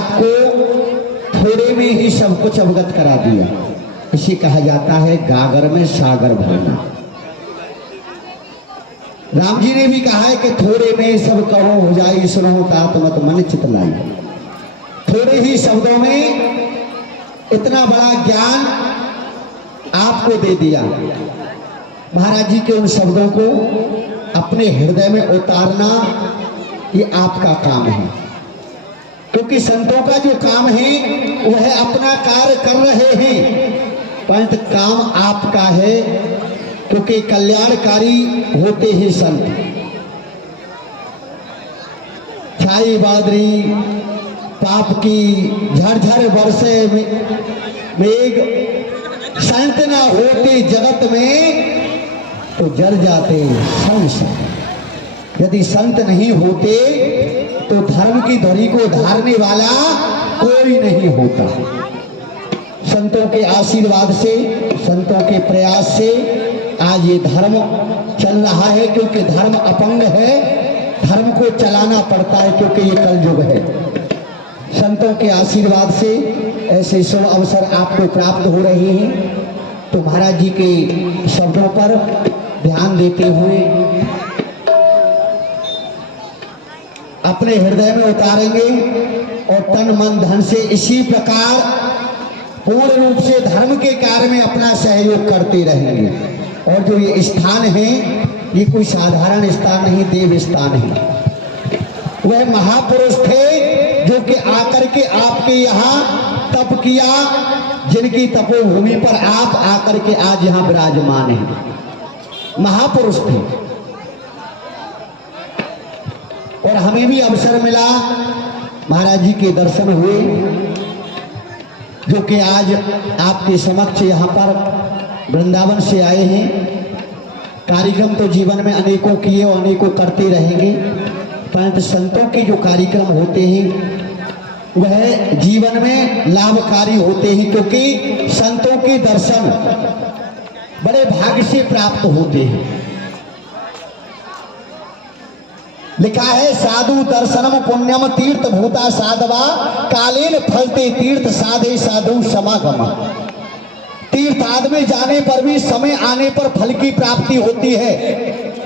आपको थोड़े में ही सब कुछ अवगत करा दिया। इसे कहा जाता है गागर में सागर भरना। राम जी ने भी कहा है कि थोड़े में सब कहो हो जाए सुनो तात मत मन चितलाई। थोड़े ही शब्दों में इतना बड़ा ज्ञान आपको दे दिया। महाराज जी के उन शब्दों को अपने हृदय में उतारना ये आपका काम है, क्योंकि संतों का जो काम है वह अपना कार्य कर रहे हैं, परंतु काम आपका है, क्योंकि कल्याणकारी होते ही संत। छाई बादरी पाप की झरझर बरसे मेघ, संत ना होते जगत में तो जल जाते संसार। यदि संत नहीं होते तो धर्म की धुरी को धारने वाला कोई नहीं होता। संतों के आशीर्वाद से, संतों के प्रयास से आज ये धर्म चल रहा है, क्योंकि धर्म अपंग है, धर्म को चलाना पड़ता है, क्योंकि ये कलयुग है। संतों के आशीर्वाद से ऐसे शुभ अवसर आपको प्राप्त हो रहे हैं। तो महाराज जी के शब्दों पर ध्यान देते हुए अपने हृदय में उतारेंगे और तन मन धन से इसी प्रकार पूर्ण रूप से धर्म के कार्य में अपना सहयोग करते रहेंगे। और जो ये स्थान है ये कोई साधारण स्थान नहीं, देव स्थान है। वह महापुरुष थे जो कि आकर के आपके यहाँ तप किया, जिनकी तपोभूमि पर आप आकर के आज यहाँ विराजमान हैं। महापुरुष थे और हमें भी अवसर मिला, महाराज जी के दर्शन हुए, जो कि आज आपके समक्ष यहाँ पर वृंदावन से आए हैं। कार्यक्रम तो जीवन में अनेकों किए और अनेकों करते रहेंगे, परंतु संतों के जो कार्यक्रम होते हैं वह जीवन में लाभकारी होते हैं, क्योंकि संतों के दर्शन बड़े भाग्य से प्राप्त होते हैं। लिखा है साधु दर्शनम पुण्यम तीर्थ भूता साधवा कालेन फलते तीर्थ साधे साधु समागम। तीर्थ आदमी जाने पर भी समय आने पर फल की प्राप्ति होती है,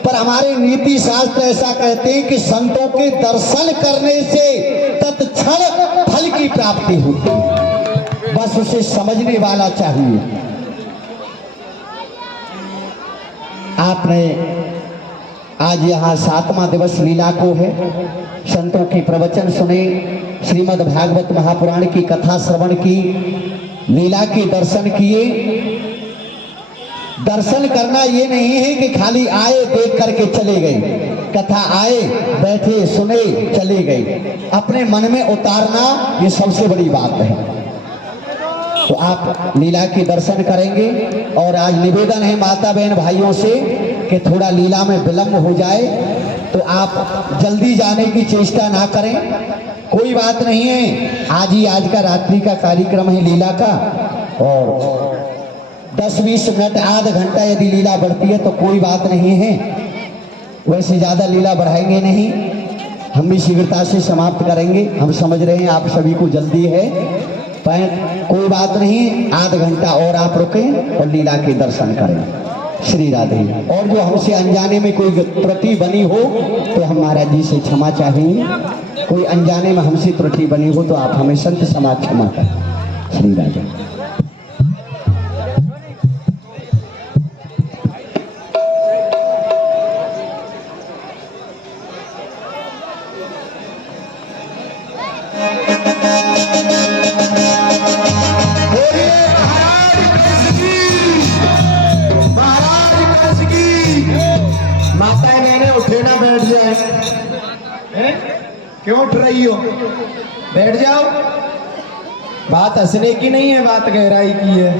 पर हमारे नीति शास्त्र ऐसा कहते हैं कि संतों के दर्शन करने से तत्क्षण फल की प्राप्ति होती है। बस उसे समझने वाला चाहिए। आपने आज यहाँ 7वां दिवस लीला को है, संतों के प्रवचन सुने, श्रीमद् भागवत महापुराण की कथा श्रवण की, लीला के दर्शन किए। दर्शन करना ये नहीं है कि खाली आए देख करके चले गए, कथा आए बैठे सुने चले गए, अपने मन में उतारना ये सबसे बड़ी बात है। तो आप लीला के दर्शन करेंगे और आज निवेदन है माता बहन भाइयों से कि थोड़ा लीला में विलंब हो जाए तो आप जल्दी जाने की चेष्टा ना करें। कोई बात नहीं है, आज ही आज का रात्रि का कार्यक्रम है लीला का, और 10-20 मिनट आध घंटा यदि लीला बढ़ती है तो कोई बात नहीं है, वैसे ज़्यादा लीला बढ़ाएंगे नहीं, हम भी शीघ्रता से समाप्त करेंगे। हम समझ रहे हैं आप सभी को जल्दी है, पर कोई बात नहीं, आध घंटा और आप रुकें और लीला के दर्शन करें। श्री राधे। और जो हमसे अनजाने में कोई त्रुटि बनी हो तो हम महाराज जी से क्षमा चाहेंगे। कोई अनजाने में हमसे त्रुटि बनी हो तो आप हमें संत समाज क्षमा करें। श्री राधे। माताएं मैंने उठे ना बैठ जाए, क्यों उठ रही हो? बैठ जाओ। बात हंसने की नहीं है, बात गहराई की है।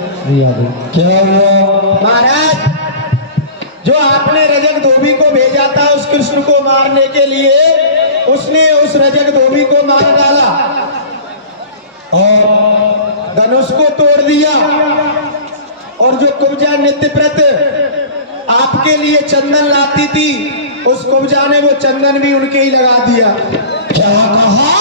क्या हुआ महाराज? जो आपने रजक धोबी को भेजा था उस कृष्ण को मारने के लिए, उसने उस रजक धोबी को मार डाला और धनुष को तोड़ दिया। और जो कुब्जा नित्यव्रत आपके लिए चंदन लाती थी, उस कुब्जा ने वो चंदन भी उनके ही लगा दिया। क्या कहा?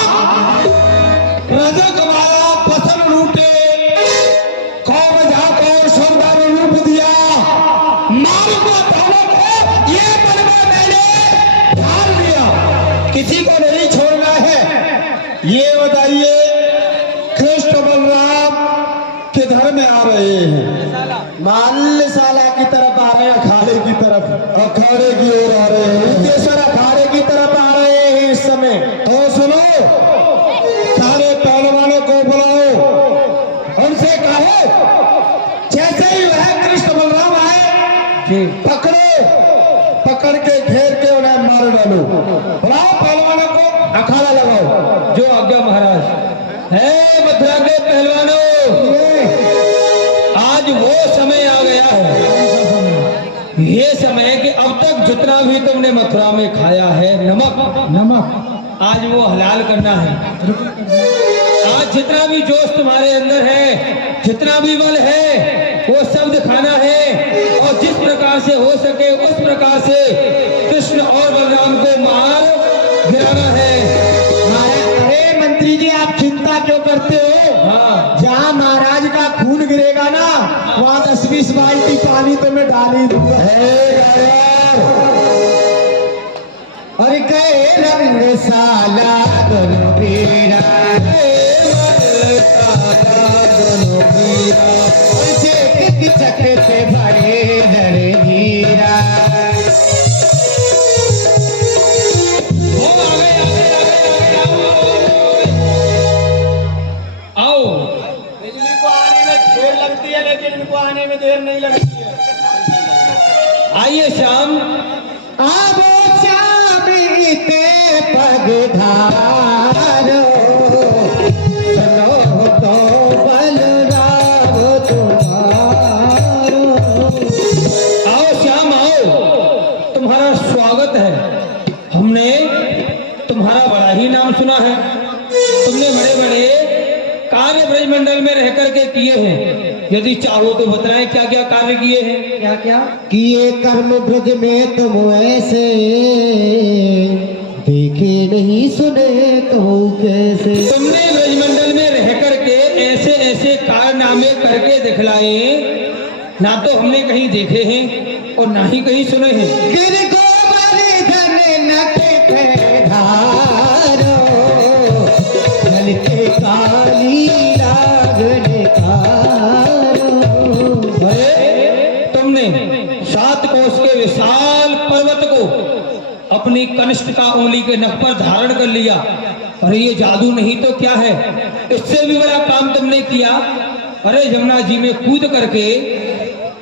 ये बताइए कृष्ण बलराम किधर में आ रहे हैं? माल्यशाला की तरफ आ रहे हैं, अखाड़े की तरफ, अखाड़े की ओर आ रहे हैं। मुक्तेश्वर अखाड़े की तरफ आ रहे हैं इस समय। तो सुनो, सारे पहलवानों को बुलाओ, उनसे कहो जैसे ही वह कृष्ण बलराम आए पकड़ो, पकड़ के घेर के उन्हें मार डालो। बुलाओ पहलवानों को, अखाड़ा लगाओ। जो आज्ञा महाराज। है मथुरा के पहलवानों, आज वो समय आ गया है, ये समय कि अब तक जितना भी तुमने मथुरा में खाया है नमक, आज वो हलाल करना है। आज जितना भी जोश तुम्हारे अंदर है, जितना भी बल है, वो सब दिखाना है और जिस प्रकार से हो सके उस प्रकार से कृष्ण और बलराम को मार गिराना है। अरे मंत्री जी, आप चिंता क्यों करते हो? हाँ, जहाँ महाराज का खून गिरेगा ना, वहाँ 10-20 बाल्टी पानी तो मैं डाल ही दूंगा। अरे गए रंग साला दोनों पीरा, चक्र से भरे धरे धीरा। आओ। बिजली को आने में देर लगती है, लेकिन इनको आने में देर नहीं लगती है। आइए श्याम। अब श्याम इते पग धारो, सुनो तो बलराम तुम्हारो। आओ श्याम आओ, तुम्हारा स्वागत है। हमने तुम्हारा बड़ा ही नाम सुना है। तुमने बड़े बड़े कार्य ब्रजमंडल में रह करके किए हैं। यदि चाहो तो बताएं क्या क्या कार्य किए हैं। क्या क्या किए कर्म ब्रज में तुम ऐसे, देखे नहीं सुने तो कैसे। तुमने ब्रजमंडल में रह करके ऐसे ऐसे कारनामे करके दिखलाए, ना तो हमने कहीं देखे हैं और ना ही कहीं सुने हैं। गिर गोवर्धन नट धारो, चलते काली लागन कारो। अरे तुमने 7 कोस के विशाल पर्वत को अपनी कनिष्ठ का उंगली के नख पर धारण कर लिया। अरे ये जादू नहीं तो क्या है? इससे भी बड़ा काम तुमने किया। अरे यमुना जी में कूद करके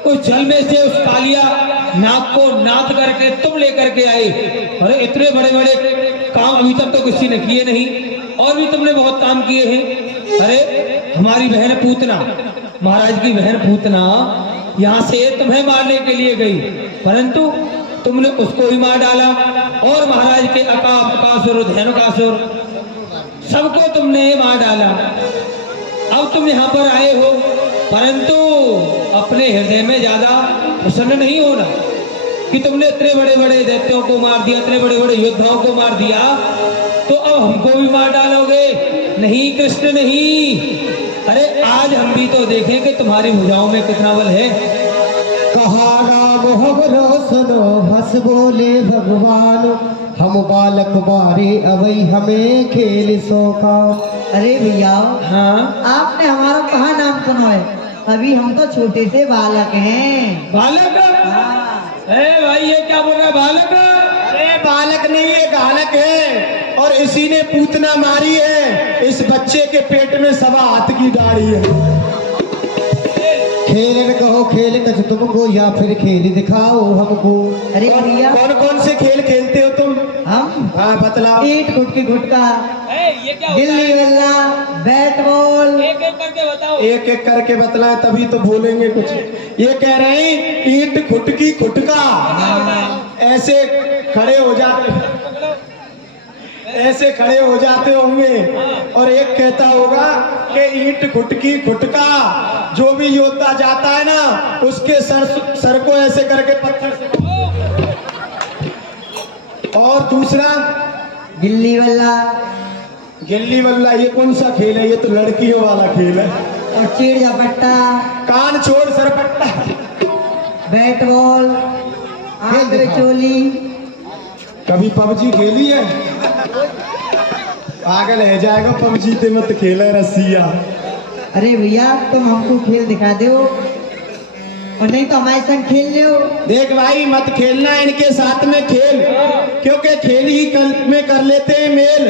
उस जल में से उस कालिया नाग को नाथ करके तुम लेकर के आए। अरे इतने बड़े बड़े काम अभी तक तो किसी ने किए नहीं, और भी तुमने बहुत काम किए हैं। अरे हमारी बहन पूतना, महाराज की बहन पूतना यहाँ से तुम्हें मारने के लिए गई, परंतु तुमने उसको ही मार डाला। और महाराज के अकासुर, धेनुकासुर, सबको तुमने मार डाला। अब तुम यहाँ पर आए हो, परंतु अपने हृदय में ज्यादा प्रसन्न नहीं होना कि तुमने इतने बड़े बड़े दैत्यों को मार दिया, इतने बड़े बड़े योद्धाओं को मार दिया, तो अब हमको भी मार डालोगे? नहीं कृष्ण नहीं। अरे आज हम भी तो देखें कि तुम्हारी भुजाओं में कितना बल है। कहा राम हमरो सुनो, हंस बोले भगवान, हम बालक बारे अवै हमें खेल सौका। अरे भैया, हाँ आपने हमारा कहाँ नाम सुना है? अभी हम तो छोटे से बालक हैं। बालक? ए भाई ये क्या बोल रहा है बालक? अरे बालक नहीं, ये गालक है, और इसी ने पूतना मारी है। इस बच्चे के पेट में 1.25 हाथ की दाढ़ी है। खेल कहो खेल कछ तुमको, या फिर खेल दिखाओ हमको। अरे भैया, कौन कौन से खेल खेलते हो तुम? हम हाँ बतलाओ। ईंट गुटकी गुटका, ये क्या गिल्ली बल्ला, बैट बॉल। एक एक करके बताओ। एक एक करके बतलाए तभी तो बोलेंगे कुछ। ये कह रहे हैं ईंट खुटकी खुटका। ऐसे खड़े हो जाते, ऐसे खड़े हो जाते होंगे, और एक कहता होगा कि ईंट खुटकी खुटका। जो भी योद्धा जाता है ना, उसके सर को ऐसे करके पत्थर से। और दूसरा गिल्ली बल्ला, गिल्ली बल्ला। ये कौन सा खेल है? ये तो लड़कियों वाला खेल है। और चिड़ झपट्टा, कान छोड़ सरपट्टा, बैट बॉल, आंकड़े चोली। कभी पबजी खेली है? पागल है जाएगा पबजी ते मत खेले रसिया। अरे भैया तुम हमको खेल दिखा दो और नहीं तो हमारे संग खेल लो। देख भाई मत खेलना इनके साथ में खेल, क्योंकि खेल ही में कर लेते हैं मेल,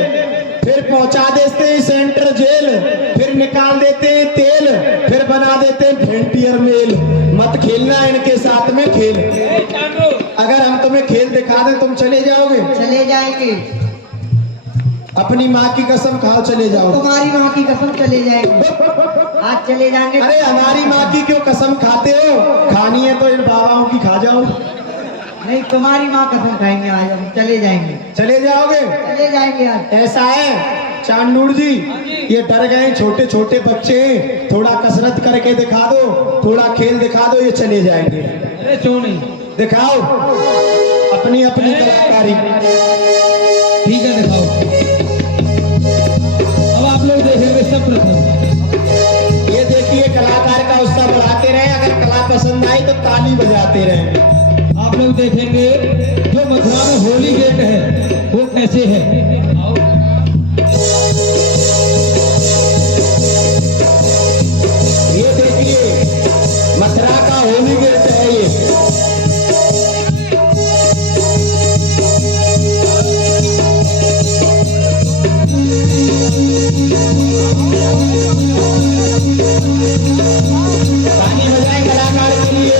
फिर पहुंचा देते हैं सेंटर जेल, फिर निकाल देते हैं तेल, फिर बना देते हैं फेंटियर मेल। मत खेलना इनके साथ में खेल। अगर हम तुम्हें खेल दिखा दें तुम चले जाओगे? चले जाएंगे। अपनी माँ की कसम खाओ चले जाओ। तुम्हारी माँ की कसम चले जाएंगे। आज चले जाएंगे। अरे हमारी माँ की क्यों कसम खाते हो? खानी है तो इन बाबाओं की खा जाओ। नहीं तुम्हारी माँ कसम खाएंगे, आज हम चले जाएंगे। चले जाओगे? चले जाएंगे आज। ऐसा है चांदूर जी, ये डर गए छोटे छोटे बच्चे, थोड़ा कसरत करके दिखा दो, थोड़ा खेल दिखा दो, ये चले जाएंगे। अरे क्यों नहीं, दिखाओ अपनी अपनी कलाकारी। ठीक है दिखाओ। अब आप लोग देखेंगे सब प्रथम। ये देखिए कलाकार का उत्साह बढ़ाते रहे, अगर कला पसंद आई तो ताली बजाते रहे। आप लोग देखेंगे जो मथुरा में होली गेट है वो कैसे है। आओ। ये देखिए मथुरा का होली गेट है ये। ताली बजाएं कलाकार के लिए।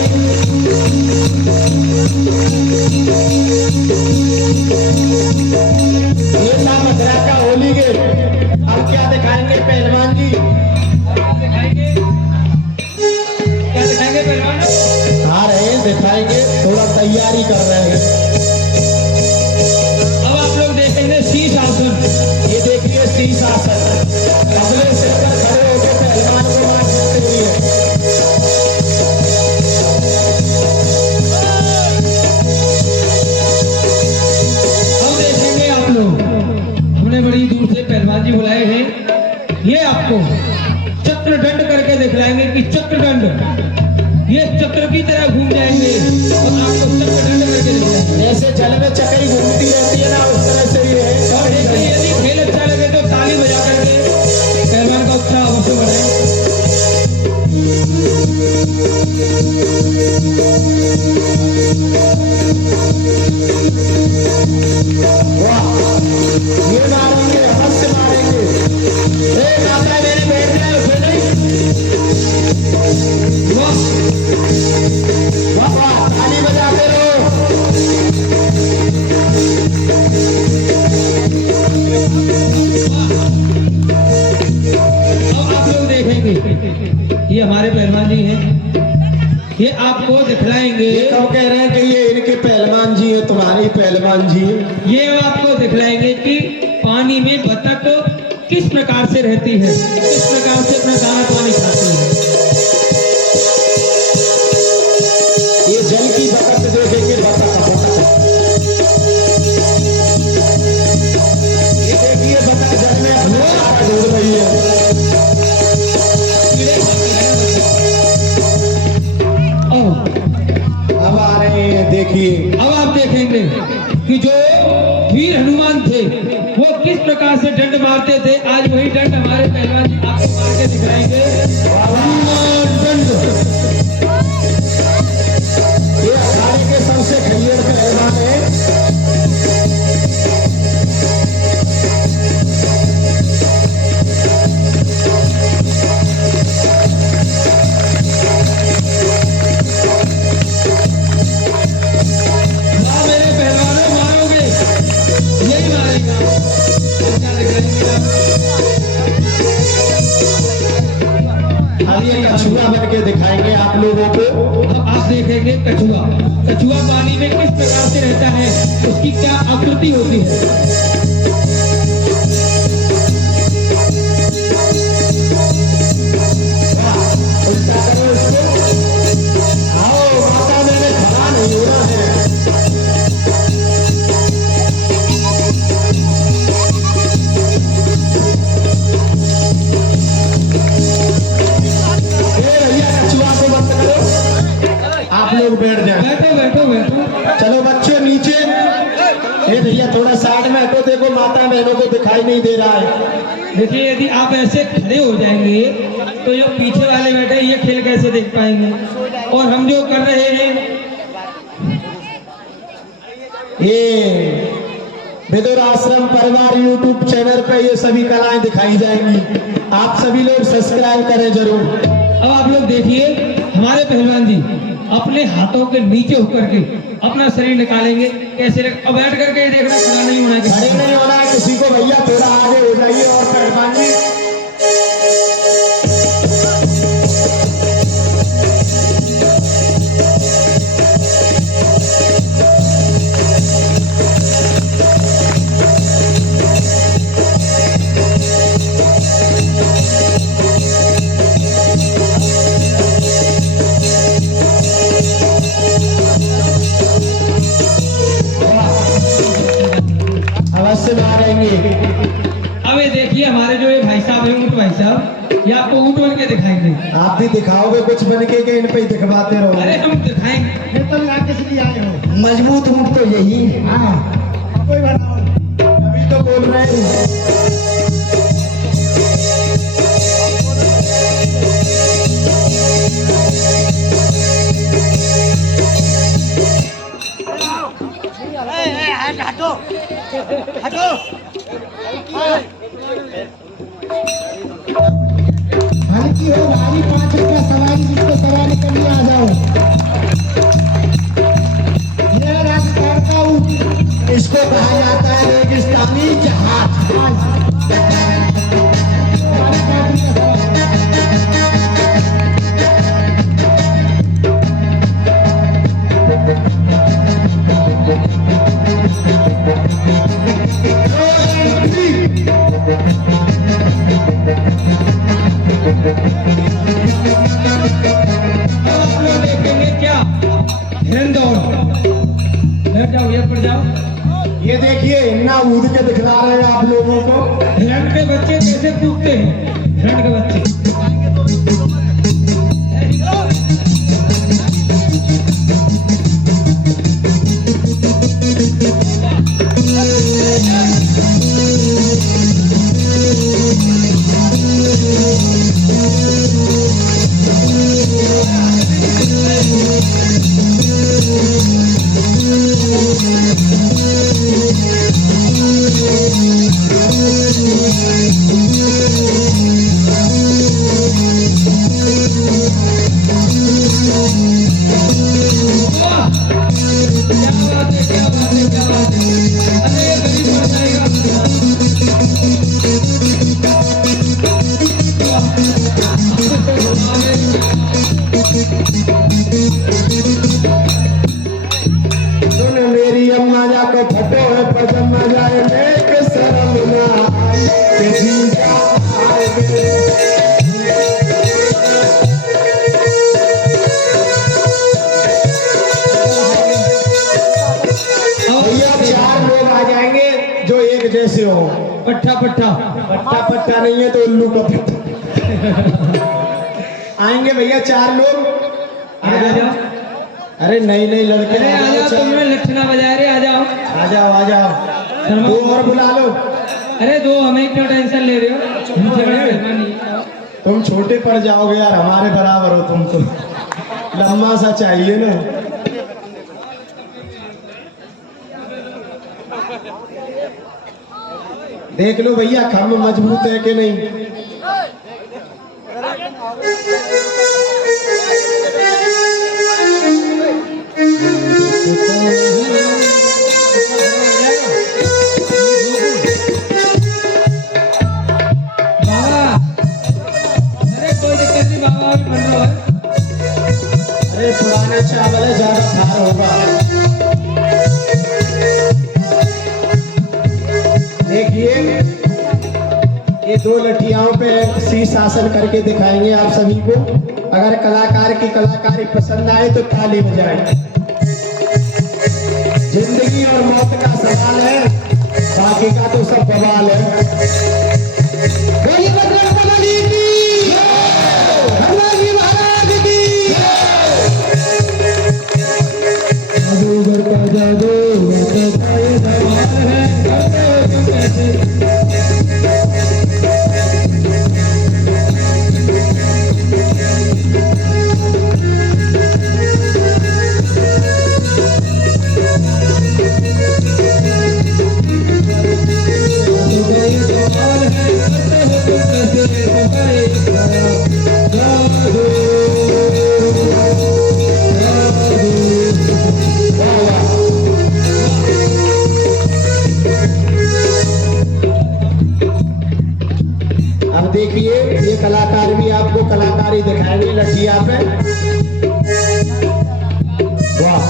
ये था मथुरा का होली गेट। अब क्या दिखाएंगे पहलवान जी? क्या दिखाएंगे पहलवान? आ रहे हैं, दिखाएंगे, थोड़ा तैयारी कर रहे हैं। अब आप लोग देखेंगे शीश आसन। ये देखिए शीश आसन, अगले सिर पर खड़े होकर पहलवान को मार सकते हुए। अब देखेंगे आप लोग, हमने बड़ी दूर से पहलवान जी बुलाए हैं, ये आपको चक्र दंड करके दिखलाएंगे कि चक्र दंड, ये चक्र की तरह घूम जाएंगे और आपको चक्र दंड करके दिखलाएंगे। जैसे जल में चक्री घूमती रहती है ना, उस तरह से ये है। और देखिए यदि खेल अच्छा लगे तो ताली बजा करके पहलवान का उत्साह अवश्य बढ़ाएं। वाह, ये मारेंगे, अवश्य मारेंगे। माता मेरे बैठ जाए उसे नहीं। वाह वाह, ताली बजाते रहो। अब आप लोग देखेंगे ये हमारे पहलवान जी हैं, ये आपको दिखलाएंगे। ये कब कह रहे हैं कि ये इनके पहलवान जी है, तुम्हारे पहलवान जी है? ये आपको दिखलाएंगे कि पानी में बतख किस प्रकार से रहती है, किस प्रकार से अपना दाना पानी खाती है। ये जल की बतख देखेंगे, बतख। ये देखिए बतख जल में ढूंढ रही है। अब आ रहे हैं, देखिए। अब आप देखेंगे कि जो वीर हनुमान थे वो किस प्रकार से डंड मारते थे, आज वही डंड हमारे पहलवान जी आपको मार के दिखाएंगे। हनुमान दंड। ये अखाड़े के सबसे खैर पहलवान है। मेरे पहलवानों मारोगे, यही मारेगा। क्या दिखाएंगे अब ये कछुआ बन के दिखाएंगे आप लोगों को। अब आप देखेंगे कछुआ। कछुआ पानी में किस प्रकार से रहता है, उसकी क्या आकृति होती है। उल्टा करो इसको। आओ माता, मैंने खड़ा नहीं हुआ है। कछुआ को बंद करो। आप लोग बैठ जाए। बैठो बैठो बैठो। चलो बच्चे नीचे। ये भैया थोड़ा साइड में हटो, देखो माता बहनों को दिखाई नहीं दे रहा है। देखिए यदि आप ऐसे खड़े हो जाएंगे तो जो पीछे वाले बैठे हैं, ये खेल कैसे देख पाएंगे। और हम जो कर रहे हैं ये विदुर आश्रम परिवार यूट्यूब चैनल पे ये सभी कलाएं दिखाई जाएंगी। आप सभी लोग सब्सक्राइब करें जरूर। अब आप लोग देखिए हमारे पहलवान जी अपने हाथों के नीचे होकर के अपना शरीर निकालेंगे कैसे अब बैठ करके देखना, खड़ा नहीं होना है, खड़े नहीं होना है किसी को भैया, थोड़ा आगे हो जाइए। और पहलवान जी अवश्य मारेंगे। अब ये देखिए हमारे जो ये भाई साहब है, ऊँट भाई साहब, ये आपको ऊँट बन के दिखाएंगे। आप भी दिखाओगे कुछ बन के इन पे ही दिखवाते रहो। अरे हम दिखाएंगे। ये तो यहाँ किस लिए आए हो? मजबूत ऊँट तो यही है। हाँ कोई बताओ, अभी तो बोल रहे हैं। हल्की हो भारी 5 रुपया सवारी, जिसको सवारी करनी आ जाओ। ये राजस्थान का ऊँट, इसको कहा जाता है रेगिस्तानी जहाज। आप लोग देखेंगे क्या हिरन दौड़, बैठ जाओ, ये पड़ जाओ। ये देखिए इन्ना ऊद के दिखला रहे हैं आप लोगों को। हिरन के बच्चे कैसे कूदते हैं, हिरन के बच्चे। सुन मेरी अम्मा जाको फटो है पजम्मा जाए लेके शर्म ना आए, के जीजा आएंगे। भैया 4 लोग आ जाएंगे जो एक जैसे हो। पट्टा पट्टा पट्टा पट्टा नहीं है तो उल्लू का पट्टा। आएंगे भैया 4 लोग। आ जाओ। अरे नहीं नहीं लड़के अरे आ जाओ, तुमने लठना बजा रहे, आ जाओ। आ जाओ आ जाओ। 2 और बुला लो। अरे 2 हमें क्यों टेंशन ले रहे हो, हमसे बड़ा मेहमान नहीं है। तुम छोटे पड़ जाओगे यार, हमारे बराबर हो तुम तो। लंबा सा चाहिए ना। देख लो भैया खम्भ मजबूत है कि नहीं। बाबा अरे कोई दिक्कत नहीं, बाबा अभी बन रहा है। अरे पुराना चावल है, ज्यादा खार होगा। देखिए ये 2 लठियाओं पे शीर्षासन करके दिखाएंगे आप सभी को। अगर कलाकार की कलाकारी पसंद आए तो ताली बजाएं। जिंदगी और मौत का सवाल है, बाकी का तो सब बवाल है। बोलिए बजरंग बली की, हनुमान जी महाराज की। जादूगर का जादू, सवाल है अब देखिए ये कलाकार भी आपको कलाकारी दिखाएंगे लठिया पे। वाह,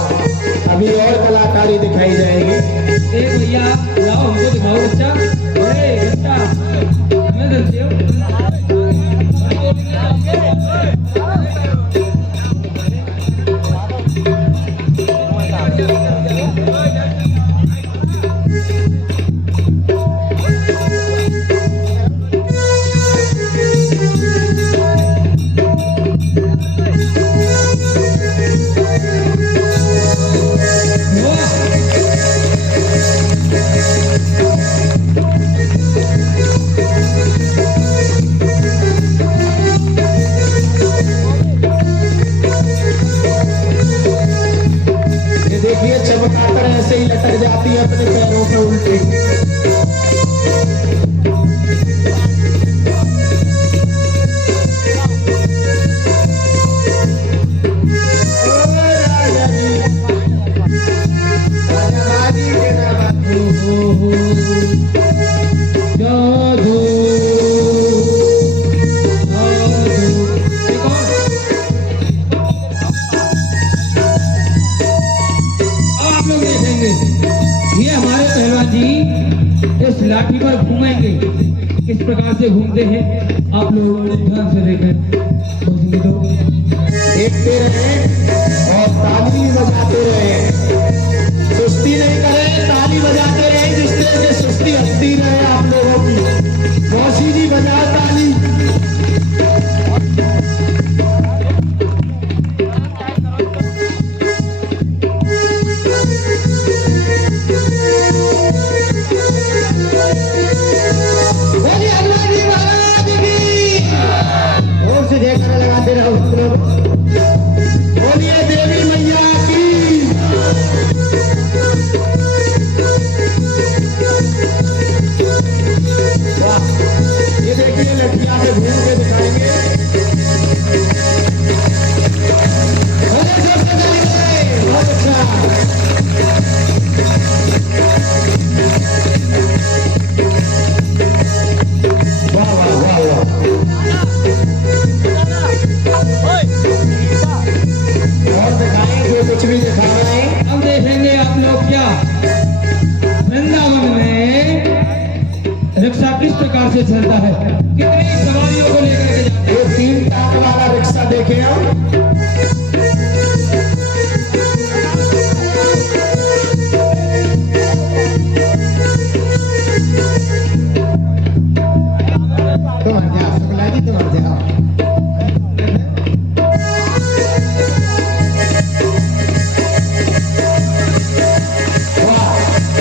अभी और कलाकारी दिखाई जाएगी। ए भैया लाओ हमको दिखाओ बच्चा। अरे बच्चा हमें दे दो। देखिए चमकाकर ऐसे ही लटक जाती है अपने पैरों पे उल्टे। ये हमारे पहलवान जी इस लाठी पर घूमेंगे, किस प्रकार से घूमते हैं आप लोग ध्यान से देखें। देखते रहे और ताली बजाते रहे, सुस्ती नहीं करें, ताली बजाते रहे जिस तरह से सुस्ती हटती रहे आप लोगों की। मौसी जी बजाओ ताली। लगाते रहो, बोलिए देवी मैया की। ये देखिए लठिया से घूम के दिखाएंगे। बहुत अच्छा। वाह वाह वाह वाह। और दिखाएंगे कुछ भी दिखा रहे हैं। अब देखेंगे आप लोग क्या वृंदावन में रिक्शा किस प्रकार से चलता है, कितनी सवारियों को लेकर के जाते हैं। ये 3 टांग वाला रिक्शा देखे हम। तुम हट जाओ, शुक्ला जी तुम हट जाओ।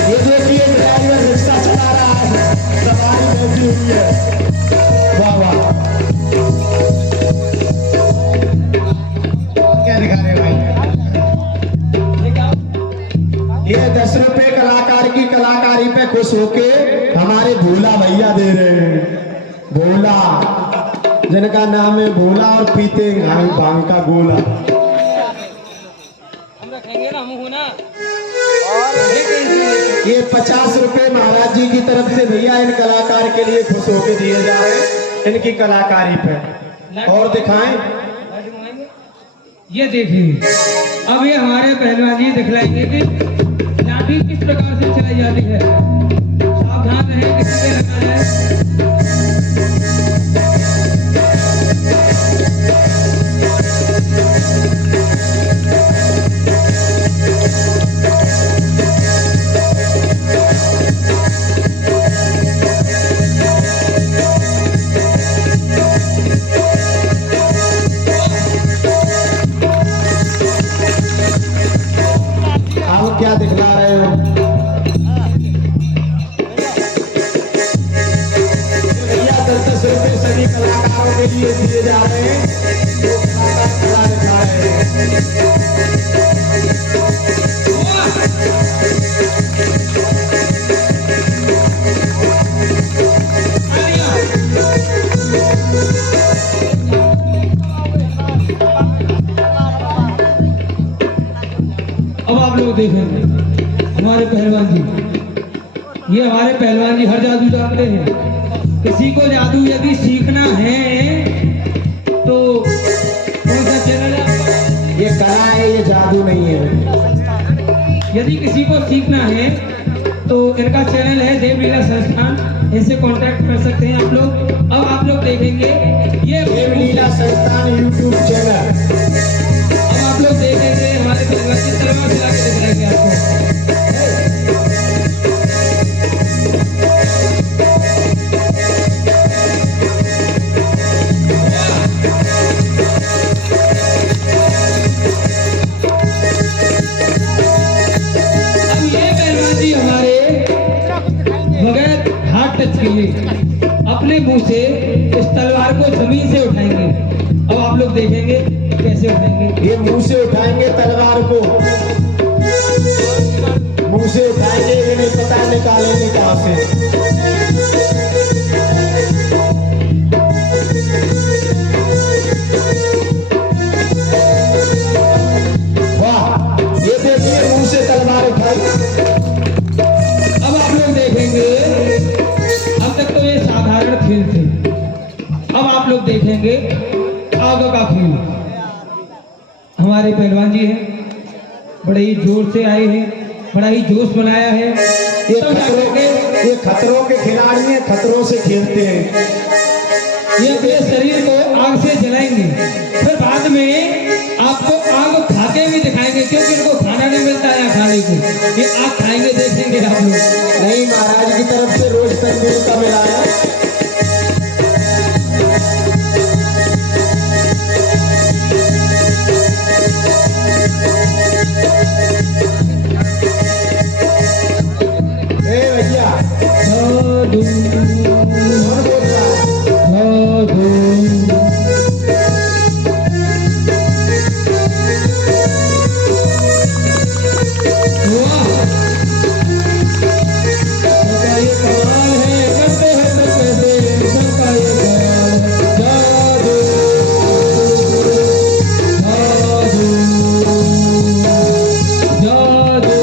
ये देखिए ड्राइवर रिक्शा चला रहा है, सवारी बैठी हुई है। वाह वाह, क्या दिखा रहे भाई। ये 10 रुपए कलाकार की कलाकारी पे खुश होके हमारे भोला भैया दे रहे हैं। भोला जिनका नाम है भोला और पीते हैं भांग का गोला। ये 50 रुपए महाराज जी की तरफ से भैया इन कलाकार के लिए खुश होके दिए जा रहे हैं, इनकी कलाकारी पे। और दिखाएं, ये देखिए अब ये हमारे पहलवान जी दिखलाएंगे कि लाठी किस प्रकार से चलाई जाती है। सावधान रहे, किसी पे लगा है। आप क्या दिखला रहे हो। भैया 10 रुपए सभी कलाकारों के लिए दिए जा रहे हैं, जो कलाकार कला दिखा रहे हैं। लोग देखेंगे हमारे पहलवान जी, ये हमारे पहलवान जी हर जादू जानते हैं। किसी को जादू यदि सीखना है तो कौन सा चैनल है आपका? ये कला है, ये जादू नहीं है। यदि किसी को सीखना है तो इनका चैनल है देवलीला संस्थान, इनसे कांटेक्ट कर सकते हैं आप लोग। अब आप लोग देखेंगे ये देवलीला संस्थान यूट्यूब चैनल। अब आप लोग देखेंगे हमारे पहलवान जी तलवार चला के दिखाएंगे आपको। अब ये पहलवान जी हमारे बगैर हाथ टच किए अपने मुंह से इस तलवार को जमीन से उठाएंगे। अब आप लोग देखेंगे कैसे उठाएंगे। ये मुंह से उठाएंगे तलवार को, मुंह से उठाएंगे, ये नहीं पता निकालेंगे कहां से। वाह, ये देखिए मुंह से तलवार उठाई। अब आप लोग देखेंगे, अब तक तो ये साधारण खेल थे, अब आप लोग देखेंगे आग का खेल। हमारे पहलवान जी हैं, बड़े ही जोर से आए हैं, बड़ा ही जोश बनाया है। ये खतरों के खिलाड़ी हैं, खतरों से खेलते हैं। ये अपने शरीर को आग से जलाएंगे, फिर बाद में आपको आग खाके भी दिखाएंगे, क्योंकि इनको खाना नहीं मिलता है खाने को। ये आग खाएंगे, देखेंगे आप लोग। नहीं, महाराज की तरफ से रोज तंदूर का मिला है। भैया जादू कौन बोल रहा है? जादू वाह, सबका ये कमाल है, करते हैं तो कैसे, सबका ये कमाल है। जादू जादू जादू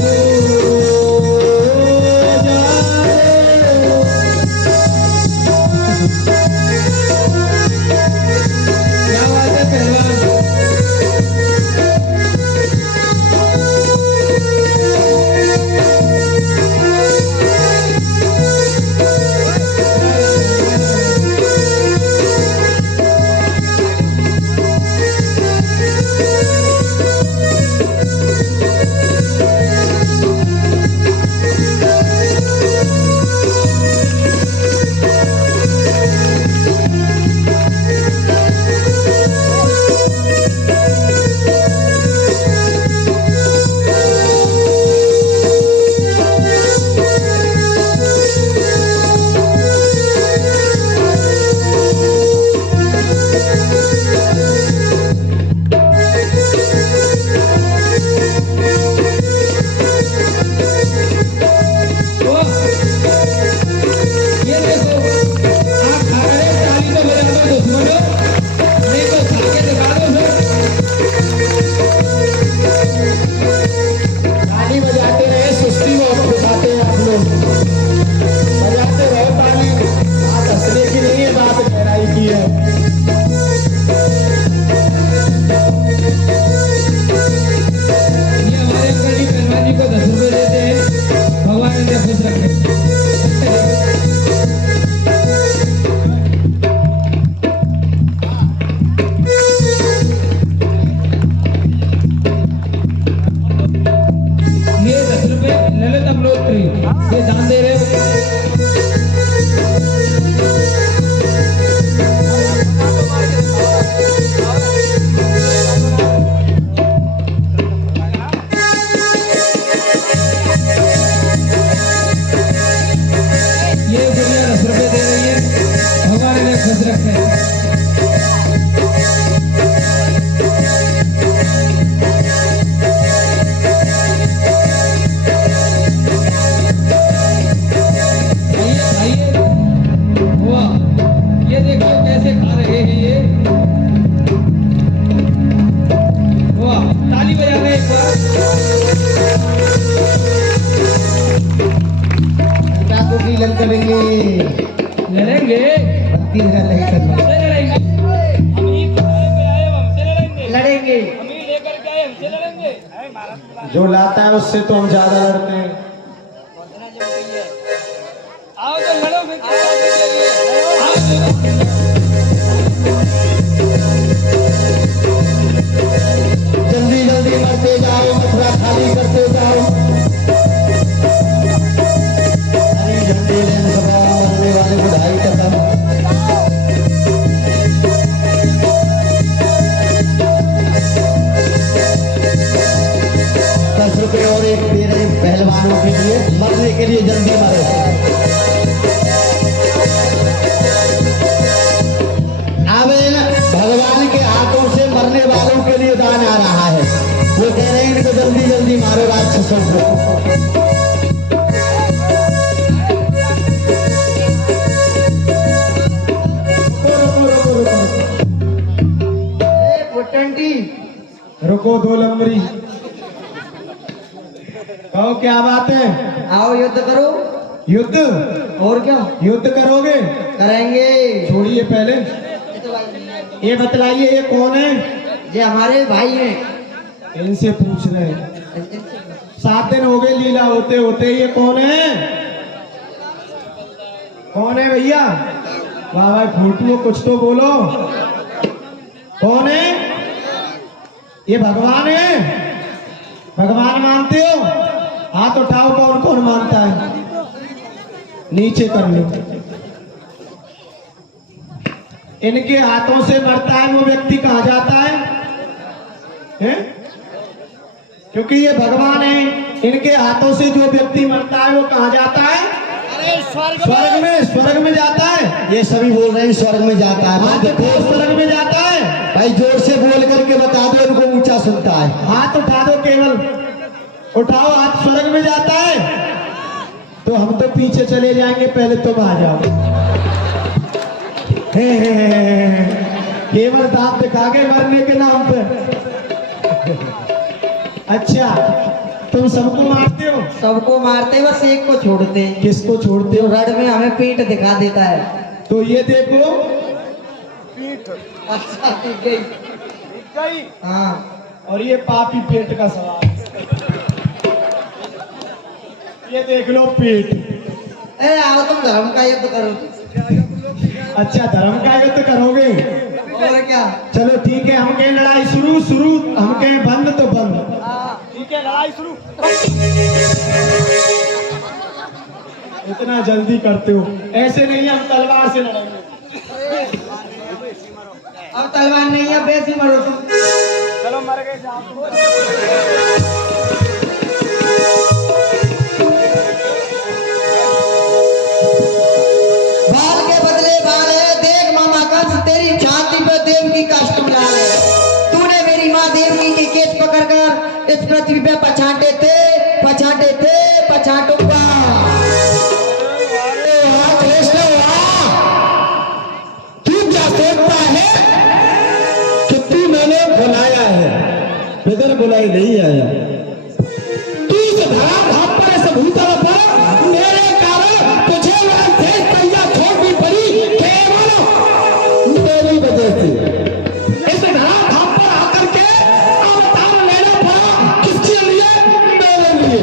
क्या बात है पहलवान। ये देखो, आप खा रहे हैं, ताली तो बजा दो दुश्मनों, नहीं तो खा के दिखा दो सर। ताली बजाते रहे, सुस्ती में उठाते हैं आप लोग। बजाते रहो ताली। बात हंसने की नहीं है, बात गहराई की है। ये हमारे अंकल जी पहलवान जी को 10 रुपए देते हैं, भगवान इन्हें खुश रखे। ये 10 रुपए ललित अमलोत्री ये दान दे रहे हो। ये गुड़िया 10 रुपए दे रही है, भगवान इन्हें खुश रखे। आइए आइए, वाह, ये देखो कैसे खा रहे हैं ये। वाह, ताली बजा दे एक बार। क्या को डील करेंगे? लड़ेंगे, 32,000 नहीं करना। हमसे लड़ेंगे, हम ही तो लेके आए, हमसे लड़ेंगे, लड़ेंगे। हम ही लेकर के आए, हमसे लड़ेंगे। जो लाता है उससे तो हम ज्यादा लड़ते हैं। आओ तो लड़ो फिर, आओ तो। जल्दी जल्दी मरते जाओ, मथुरा खाली करते जाओ। हरी झंडी लेन सभा, मरने वाले बुढ़ाई खत्म। 10 रुपए और एक दे रहे पहलवानों के लिए, मरने के लिए जल्दी मरे। अब भगवान के हाथों से मरने वालों के लिए दान आ रहा है। वो कह रहे हैं इनको जल्दी जल्दी मारो राक्षसों को। रुको 2 लंबरी, कहो क्या बात है? आओ युद्ध करो। युद्ध? और क्या युद्ध करोगे? करेंगे? छोड़िए पहले ये बतलाइए, ये कौन है? ये हमारे भाई हैं। इनसे पूछ रहे हैं। 7 दिन हो गए लीला होते होते, ये कौन है? कौन है भैया? वाह भाई फोटो कुछ तो बोलो, कौन है? ये भगवान है? भगवान मानते हो? हाथ उठाओ, कौन कौन मानता है? नीचे कर लो। इनके हाथों से मरता है वो व्यक्ति कहाँ जाता है? हैं? क्योंकि ये भगवान है, इनके हाथों से जो व्यक्ति मरता है वो कहाँ जाता है? अरे स्वर्ग में। स्वर्ग में जाता है। ये सभी बोल रहे हैं स्वर्ग में जाता है। हाथ उठाओ, स्वर्ग में जाता है। भाई जोर से बोल करके बता दो, इनको ऊंचा सुनता है। हाथ उठा दो, केवल उठाओ हाथ। स्वर्ग में जाता है तो हम तो पीछे चले जाएंगे, पहले तुम आ जाओ। केवल दांत दिखा के मरने के नाम पे। अच्छा, तुम सबको मारते हो? सबको मारते, बस एक को छोड़ते हैं। किसको छोड़ते हो? रड में हमें पीठ दिखा देता है। तो ये देखो, अच्छा ठीक गई। हाँ, और ये पापी पेट का सवाल। ये देख लो पेट। अरे आओ तुम धर्म का युद्ध करो। अच्छा, धर्म का युद्ध करोगे? और क्या? चलो ठीक है, हम कहें लड़ाई शुरू शुरू, हम कहें बंद तो बंद। ठीक है, लड़ाई शुरू। इतना जल्दी करते हो? ऐसे नहीं, हम तलवार से लड़ेंगे। अब तलवार नहीं है, बेसी मरो तुम। चलो मर गए। बाल के बदले बाल है, देख मामा कंस तेरी छाती पे देवकी का अष्टम लाल है। तूने मेरी माँ देवकी के केस पकड़कर इस पृथ्वी पे पछाटे थे, पछाटूंगा। कृष्ण तू क्या सोचता है कि तू मैंने बुलाया है? बगैर बुलाई नहीं आया। तू इस धराधाम पर, इस भूतल पर मेरे कारण तुझे मेरा देश तैया छोड़नी पड़ी, केवल मेरी वजह से। इस धराधाम पर आकर के अवतार लेना पड़ा, किसके लिए? मेरे लिए।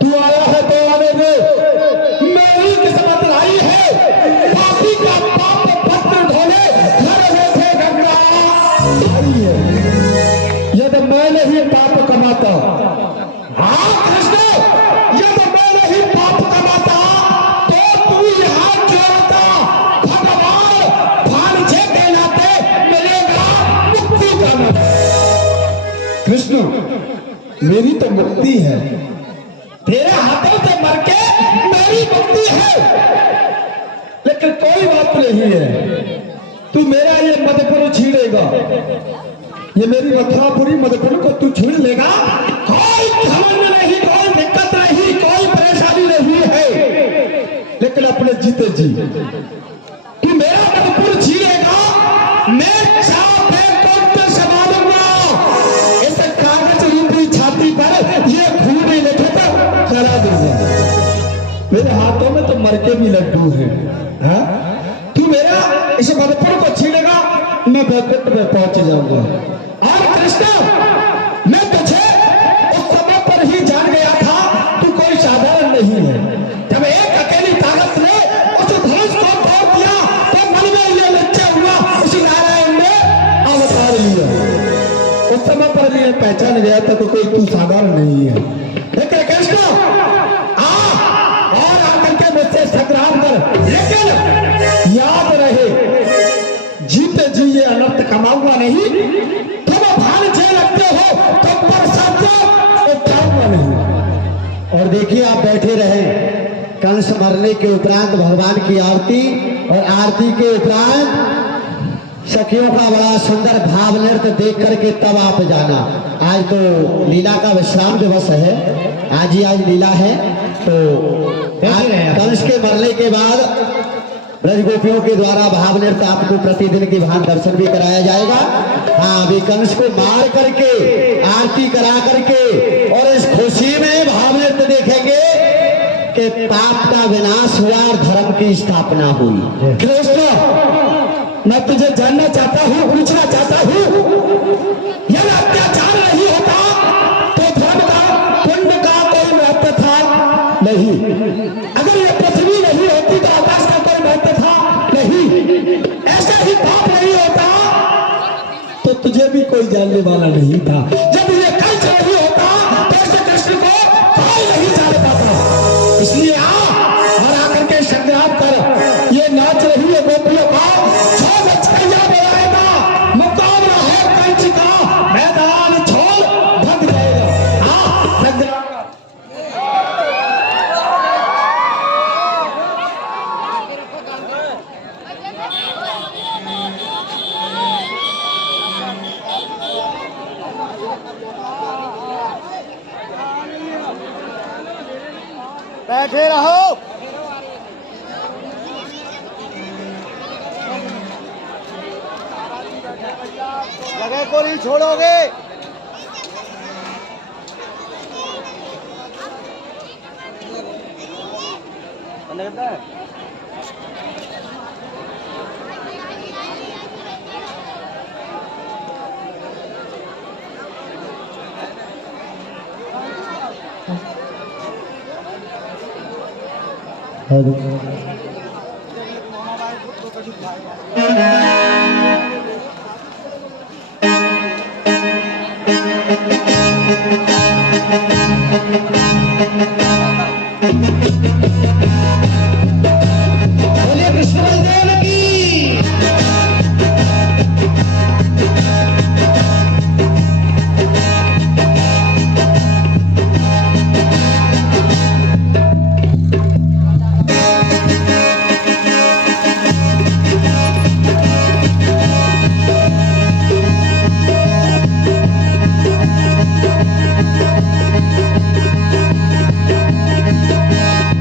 तू आया है तो आने दे, मेरी किस्मत लाई है। पापी का पाप पत्र धोने घर बैठे गंगा आई है। यदि मैं नहीं पाप कमाता, हाँ कृष्ण, यदि मैं नहीं पाप कमाता तो तू यहाँ क्यों आता? भगवान भांजे के नाते मिलेगा मुक्ति का नाम। कृष्ण, मेरी तो मुक्ति है, तेरे हाथों से मर के मेरी मुक्ति है, लेकिन कोई बात नहीं है। तू मेरा ये मधुपुर छीनेगा, ये मेरी मथुरापुरी मधुपुर को तू छीन लेगा। कोई घमंड नहीं, कोई दिक्कत नहीं, कोई परेशानी नहीं है, लेकिन अपने जीते जी तू मेरा मधुपुर छीनेगा। मैं चाप संभालूंगा। नंबर के भी लड्डू हैं। हाँ? तू मेरा इस मधुपुर को छीनेगा, मैं बैकुंठ में पहुंच जाऊंगा। और कृष्ण, मैं तुझे उस समय पर ही जान गया था तू कोई साधारण नहीं है। जब एक अकेली ताकत ने उस धनुष को तोड़ दिया तो मन में ये निश्चय हुआ, उस नारायण ने अवतार लिया। उस समय पर भी पहचान गया था तो कोई तू साधारण नहीं है। लेकिन कृष्ण आ और आकर के मुझसे संग्राम कर, लेकिन याद रहे जीते जी ये अनर्थ कमाऊंगा नहीं। तुम भान जे रखते हो तो पर सत्य उठाऊंगा नहीं। और देखिए आप बैठे रहे, कंस मरने के उपरांत भगवान की आरती, और आरती के उपरांत सखियों का बड़ा सुंदर भाव नृत्य देख करके तब आप जाना। आज तो लीला का विश्राम दिवस है, आज ही आज लीला है। तो कंस के मरने के बाद ब्रज गोपियों के द्वारा भाव नृत्य आपको प्रतिदिन की भान दर्शन भी कराया जाएगा। हाँ, अभी कंस को मार करके आरती करा करके और इस खुशी में भाव नृत्य देखेंगे कि पाप का विनाश हुआ और धर्म की स्थापना हुई। कृष्ण, मैं तुझे जानना चाहता हूँ, पूछना चाहता हूँ, यदि अत्याचार नहीं होता तो धर्म का पुण्य का कोई महत्व था नहीं। अगर ये पृथ्वी नहीं होती तो आकाश का कोई महत्व था नहीं। ऐसा ही पाप नहीं होता तो तुझे भी कोई जानने वाला नहीं था। जब ये कंस नहीं होता तो ऐसे कृष्ण को कोई नहीं जान पाता। इसलिए आ और आकर के संग्राम कर। ये नाच रही है गोपियों का मुकाबला है, कंस का मैदान छोड़ भग जाएगा। हाँ, संग्राम बैठे रहो। जगह को नहीं छोड़ोगे। बोलिए कृष्ण बलदेव की।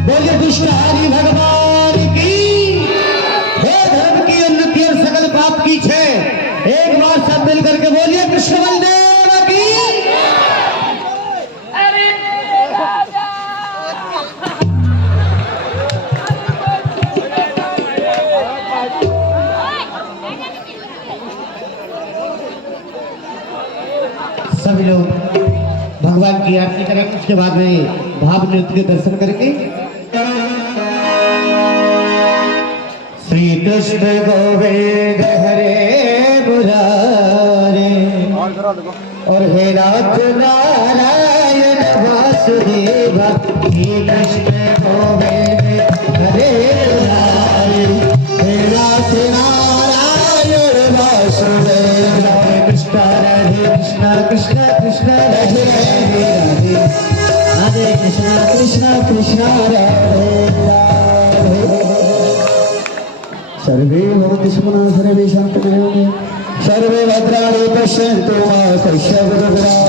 बोलिए कृष्ण हरि भगवान की। हे धर्म की उन्नति और सकल पाप की छह, एक बार सब मिल करके बोलिए कृष्ण बलदेव की। सभी लोग भगवान की आरती करेंगे, उसके बाद में भाव नृत्य के दर्शन करेंगे। श्री कृष्ण गोविंद हरे मुरारे और हे नाथ नारायण वासुदेव। श्री कृष्ण गोविंद हरे मुरारे हे नाथ नारायण वासुदेव। कृष्ण कृष्ण कृष्ण राधे राधे राधे राधे कृष्ण कृष्ण कृष्ण राधे राधे। सर्वे भवन्तु सुखिनः सर्वे सन्तु निरामयाः सर्वे भद्राणि पश्यन्तु मा कश्चित् दुर्घटः।